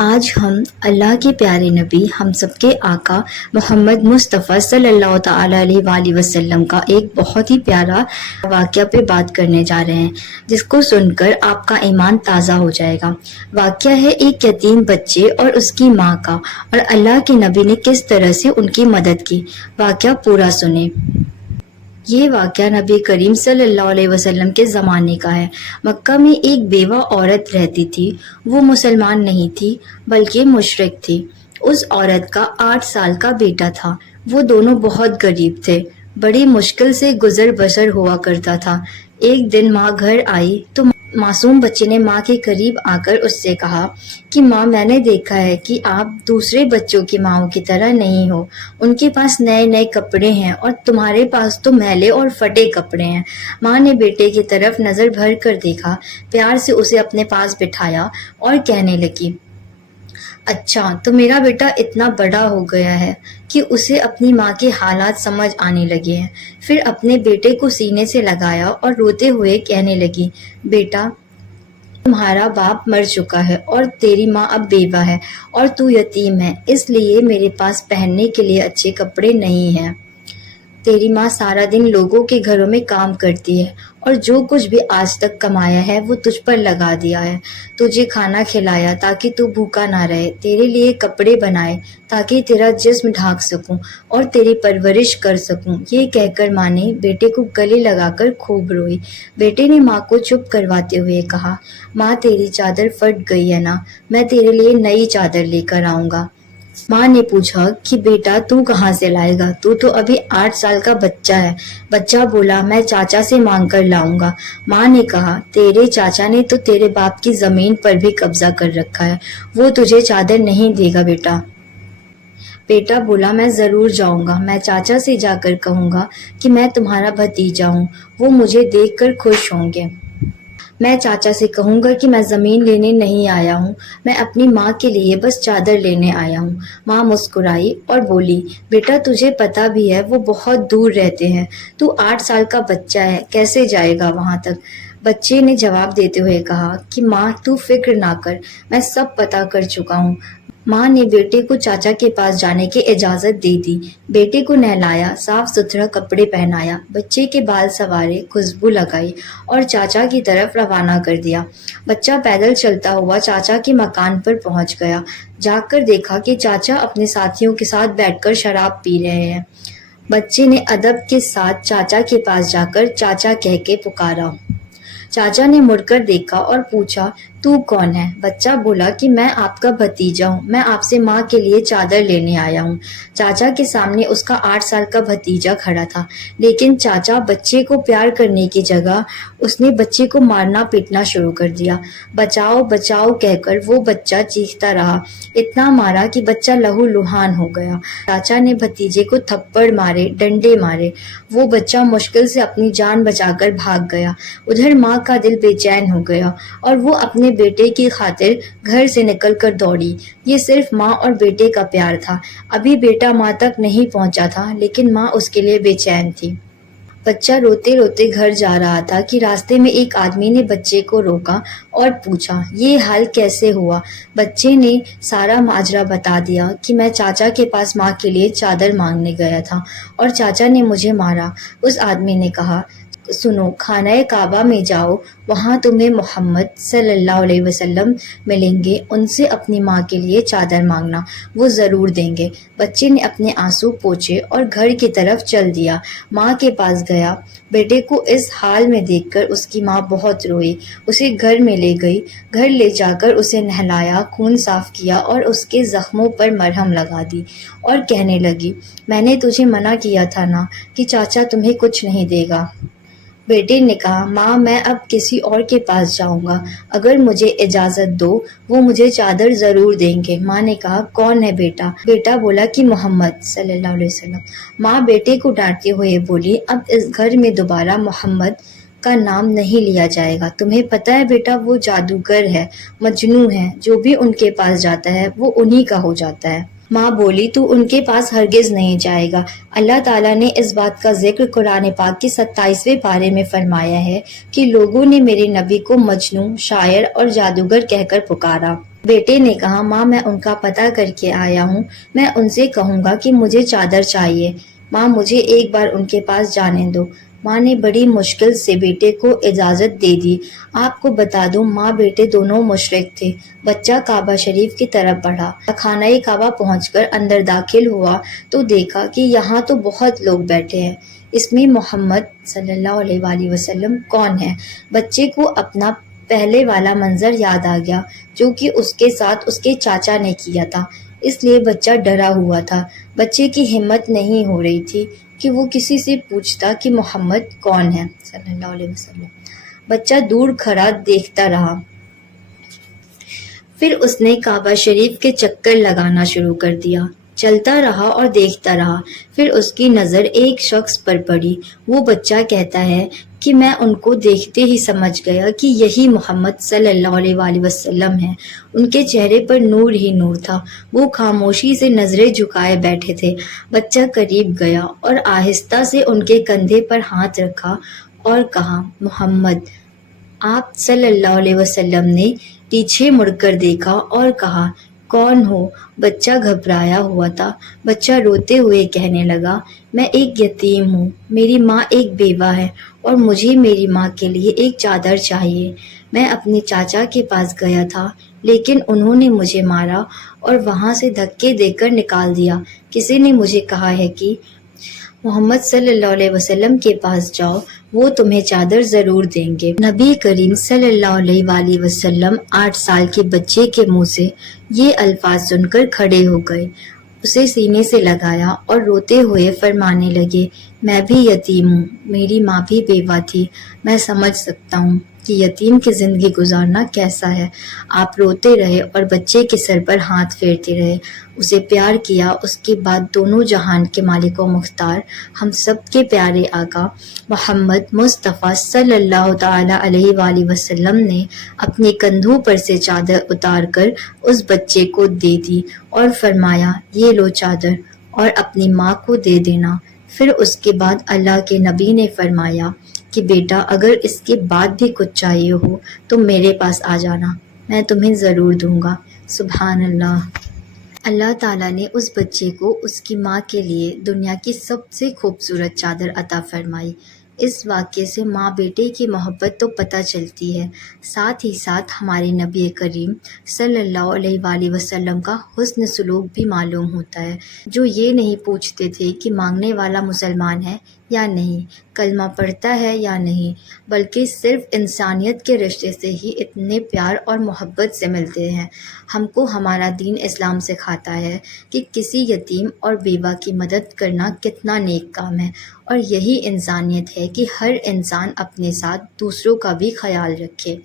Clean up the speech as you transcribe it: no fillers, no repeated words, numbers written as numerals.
آج ہم اللہ کے پیارے نبی ہم سب کے آقا محمد مصطفیٰ صلی اللہ تعالیٰ علیہ وآلہ وسلم کا ایک بہت ہی پیارا واقعہ پہ بات کرنے جا رہے ہیں، جس کو سن کر آپ کا ایمان تازہ ہو جائے گا۔ واقعہ ہے ایک یتیم بچے اور اس کی ماں کا، اور اللہ کے نبی نے کس طرح سے ان کی مدد کی۔ واقعہ پورا سنیں۔ یہ واقعہ نبی کریم صلی اللہ علیہ وسلم کے زمانے کا ہے۔ مکہ میں ایک بیوہ عورت رہتی تھی۔ وہ مسلمان نہیں تھی بلکہ مشرک تھی۔ اس عورت کا 8 سال کا بیٹا تھا۔ وہ دونوں بہت غریب تھے۔ بڑی مشکل سے گزر بسر ہوا کرتا تھا۔ ایک دن ماں گھر آئی تو معصوم بچے نے ماں کے قریب آ کر اس سے کہا کہ ماں، میں نے دیکھا ہے کہ آپ دوسرے بچوں کی ماؤں کی طرح نہیں ہو۔ ان کے پاس نئے نئے کپڑے ہیں اور تمہارے پاس تو میلے اور پھٹے کپڑے ہیں۔ ماں نے بیٹے کی طرف نظر بھر کر دیکھا، پیار سے اسے اپنے پاس بٹھایا اور کہنے لگی، اچھا تو میرا بیٹا اتنا بڑا ہو گیا ہے کہ اسے اپنی ماں کے حالات سمجھ آنے لگے ہیں۔ پھر اپنے بیٹے کو سینے سے لگایا اور روتے ہوئے کہنے لگی، بیٹا، تمہارا باپ مر چکا ہے اور تیری ماں اب بیوہ ہے اور تو یتیم ہے، اس لیے میرے پاس پہننے کے لیے اچھے کپڑے نہیں ہیں۔ تیری ماں سارا دن لوگوں کے گھروں میں کام کرتی ہے اور جو کچھ بھی آج تک کمایا ہے وہ تجھ پر لگا دیا ہے۔ تجھے کھانا کھلایا تاکہ تو بھوکا نہ رہے، تیرے لیے کپڑے بنائے تاکہ تیرا جسم ڈھانک سکوں اور تیری پرورش کر سکوں۔ یہ کہہ کر ماں نے بیٹے کو گلے لگا کر خوب روئی۔ بیٹے نے ماں کو چپ کرواتے ہوئے کہا، ماں تیری چادر پھٹ گئی ہے نا، میں تیرے لیے نئی چادر لے کر آؤں گا۔ ماں نے پوچھا کہ بیٹا تو کہاں سے لائے گا، تو ابھی 8 سال کا بچہ ہے۔ بچہ بولا، میں چاچا سے مانگ کر لاؤں گا۔ ماں نے کہا، تیرے چاچا نے تو تیرے باپ کی زمین پر بھی قبضہ کر رکھا ہے، وہ تجھے چادر نہیں دے گا بیٹا۔ بیٹا بولا، میں ضرور جاؤں گا، میں چاچا سے جا کر کہوں گا کہ میں تمہارا بھتیجا ہوں، وہ مجھے دیکھ کر خوش ہوں گے۔ میں چاچا سے کہوں گا کہ میں زمین لینے نہیں آیا ہوں، میں اپنی ماں کے لیے بس چادر لینے آیا ہوں۔ ماں مسکرائی اور بولی، بیٹا تجھے پتا بھی ہے وہ بہت دور رہتے ہیں، تو 8 سال کا بچہ ہے، کیسے جائے گا وہاں تک؟ بچے نے جواب دیتے ہوئے کہا کہ ماں تو فکر نہ کر، میں سب پتا کر چکا ہوں۔ ماں نے بیٹے کو چاچا کے پاس جانے کی اجازت دے دی۔ بیٹے کو نہلایا، صاف ستھرا کپڑے پہنایا، بچے کے بال سنوارے، خوشبو لگائی اور چاچا کی طرف روانہ کر دیا۔ بچہ پیدل چلتا ہوا چاچا کے مکان پر پہنچ گیا۔ جا کر دیکھا کہ چاچا اپنے ساتھیوں کے ساتھ بیٹھ کر شراب پی رہے ہیں۔ بچے نے ادب کے ساتھ چاچا کے پاس جا کر چاچا کہہ کے پکارا۔ چاچا نے مڑ کر دیکھا اور پوچھا، تو کون ہے؟ بچہ بولا کہ میں آپ کا بھتیجا ہوں، میں آپ سے ماں کے لیے چادر لینے آیا ہوں۔ چاچا کے سامنے اس کا 8 سال کا بھتیجا کھڑا تھا، لیکن چاچا بچے کو پیار کرنے کی جگہ اس نے بچے کو مارنا پیٹنا شروع کر دیا۔ بچاؤ بچاؤ کہہ کر وہ بچہ چیختا رہا، اتنا مارا کہ بچہ لہو لہان ہو گیا۔ چاچا نے بھتیجے کو تھپڑ مارے، ڈنڈے مارے، وہ بچہ مشکل سے اپنی جان بچا کر بھاگ گیا۔ ادھر ماں کا دل بے چین ہو گیا اور وہ اپنے بیٹے کی خاطر گھر سے نکل کر دوڑی۔ یہ صرف ماں اور بیٹے کا پیار تھا۔ ابھی بیٹا ماں تک نہیں پہنچا تھا، لیکن ماں اس کے لیے بے چین تھی۔ بچہ روتے روتے گھر جا رہا تھا کہ راستے میں ایک آدمی نے بچے کو روکا اور پوچھا، یہ حال کیسے ہوا؟ بچے نے سارا ماجرا بتا دیا کہ میں چاچا کے پاس ماں کے لیے چادر مانگنے گیا تھا اور چاچا نے مجھے مارا۔ اس آدمی نے کہا، سنو، خانہ کعبہ میں جاؤ، وہاں تمہیں محمد صلی اللہ علیہ وسلم ملیں گے، ان سے اپنی ماں کے لیے چادر مانگنا، وہ ضرور دیں گے۔ بچے نے اپنے آنسو پوچھے اور گھر کی طرف چل دیا۔ ماں کے پاس گیا۔ بیٹے کو اس حال میں دیکھ کر اس کی ماں بہت روئی، اسے گھر میں لے گئی۔ گھر لے جا کر اسے نہلایا، خون صاف کیا اور اس کے زخموں پر مرہم لگا دی اور کہنے لگی، میں نے تجھے منع کیا تھا نا کہ چاچا تمہیں کچھ نہیں دے گا۔ بیٹے نے کہا، ماں میں اب کسی اور کے پاس جاؤں گا، اگر مجھے اجازت دو، وہ مجھے چادر ضرور دیں گے۔ ماں نے کہا، کون ہے بیٹا؟ بیٹا بولا کہ محمد صلی اللہ علیہ وسلم۔ ماں بیٹے کو ڈانٹتے ہوئے بولی، اب اس گھر میں دوبارہ محمد کا نام نہیں لیا جائے گا۔ تمہیں پتہ ہے بیٹا، وہ جادوگر ہے، مجنوں ہے، جو بھی ان کے پاس جاتا ہے وہ انہی کا ہو جاتا ہے۔ ماں بولی، تو ان کے پاس ہرگز نہیں جائے گا۔ اللہ تعالیٰ نے اس بات کا ذکر قرآن پاک کے 27ویں پارے میں فرمایا ہے کہ لوگوں نے میرے نبی کو مجنوں، شاعر اور جادوگر کہہ کر پکارا۔ بیٹے نے کہا ماں میں ان کا پتہ کر کے آیا ہوں، میں ان سے کہوں گا کہ مجھے چادر چاہیے، ماں مجھے ایک بار ان کے پاس جانے دو۔ ماں نے بڑی مشکل سے بیٹے کو اجازت دے دی۔ آپ کو بتا دوں ماں بیٹے دونوں مشرک تھے۔ بچہ کعبہ شریف کی طرف بڑھا، خانہ کعبہ پہنچ کر اندر داخل ہوا تو دیکھا کہ یہاں تو بہت لوگ بیٹھے ہیں، اس میں محمد صلی اللہ علیہ وآلہ وسلم کون ہے؟ بچے کو اپنا پہلے والا منظر یاد آ گیا جو کہ اس کے ساتھ اس کے چاچا نے کیا تھا، اس لیے بچہ ڈرا ہوا تھا۔ بچے کی ہمت نہیں ہو رہی تھی کہ وہ کسی سے پوچھتا کہ محمد کون ہے صلی اللہ علیہ وسلم۔ بچہ دور کھڑا دیکھتا رہا، پھر اس نے کعبہ شریف کے چکر لگانا شروع کر دیا، چلتا رہا اور دیکھتا رہا۔ پھر اس کی نظر ایک شخص پر پڑی۔ وہ بچہ کہتا ہے کہ میں ان کو دیکھتے ہی سمجھ گیا کہ یہی محمد صلی اللہ علیہ وآلہ وسلم ہے۔ ان کے چہرے پر نور ہی نور تھا، وہ خاموشی سے نظریں جھکائے بیٹھے تھے۔ بچہ قریب گیا اور آہستہ سے ان کے کندھے پر ہاتھ رکھا اور کہا محمد۔ آپ صلی اللہ علیہ وسلم نے پیچھے مڑ کر دیکھا اور کہا کون ہو؟ بچہ گھبرایا ہوا تھا۔ بچہ روتے ہوئے کہنے لگا میں ایک یتیم ہوں، میری ماں ایک بیوہ ہے اور مجھے میری ماں کے لیے ایک چادر چاہیے۔ میں اپنے چاچا کے پاس گیا تھا لیکن انہوں نے مجھے مارا اور وہاں سے دھکے دے کر نکال دیا۔ کسی نے مجھے کہا ہے کہ محمد صلی اللہ علیہ وسلم کے پاس جاؤ، وہ تمہیں چادر ضرور دیں گے۔ نبی کریم صلی اللہ علیہ وآلہ وسلم 8 سال کے بچے کے منہ سے یہ الفاظ سن کر کھڑے ہو گئے، اسے سینے سے لگایا اور روتے ہوئے فرمانے لگے میں بھی یتیم ہوں، میری ماں بھی بیوہ تھی، میں سمجھ سکتا ہوں کہ یتیم کی زندگی گزارنا کیسا ہے۔ آپ روتے رہے اور بچے کے سر پر ہاتھ پھیرتے رہے، اسے پیار کیا۔ اس کے بعد دونوں جہان کے مالک و مختار ہم سب کے پیارے آقا محمد مصطفیٰ صلی اللہ تعالی علیہ وآلہ وسلم نے اپنے کندھوں پر سے چادر اتار کر اس بچے کو دے دی اور فرمایا یہ لو چادر اور اپنی ماں کو دے دینا۔ پھر اس کے بعد اللہ کے نبی نے فرمایا کہ بیٹا اگر اس کے بعد بھی کچھ چاہیے ہو تو میرے پاس آ جانا، میں تمہیں ضرور دوں گا۔ سبحان اللہ۔ اللہ تعالیٰ نے اس بچے کو اس کی ماں کے لیے دنیا کی سب سے خوبصورت چادر عطا فرمائی۔ اس واقعے سے ماں بیٹے کی محبت تو پتہ چلتی ہے، ساتھ ہی ساتھ ہمارے نبی کریم صلی اللہ علیہ وآلہ وسلم کا حسن سلوک بھی معلوم ہوتا ہے، جو یہ نہیں پوچھتے تھے کہ مانگنے والا مسلمان ہے یا نہیں، کلمہ پڑھتا ہے یا نہیں، بلکہ صرف انسانیت کے رشتے سے ہی اتنے پیار اور محبت سے ملتے ہیں۔ ہم کو ہمارا دین اسلام سکھاتا ہے کہ کسی یتیم اور بیوہ کی مدد کرنا کتنا نیک کام ہے، اور یہی انسانیت ہے کہ ہر انسان اپنے ساتھ دوسروں کا بھی خیال رکھے۔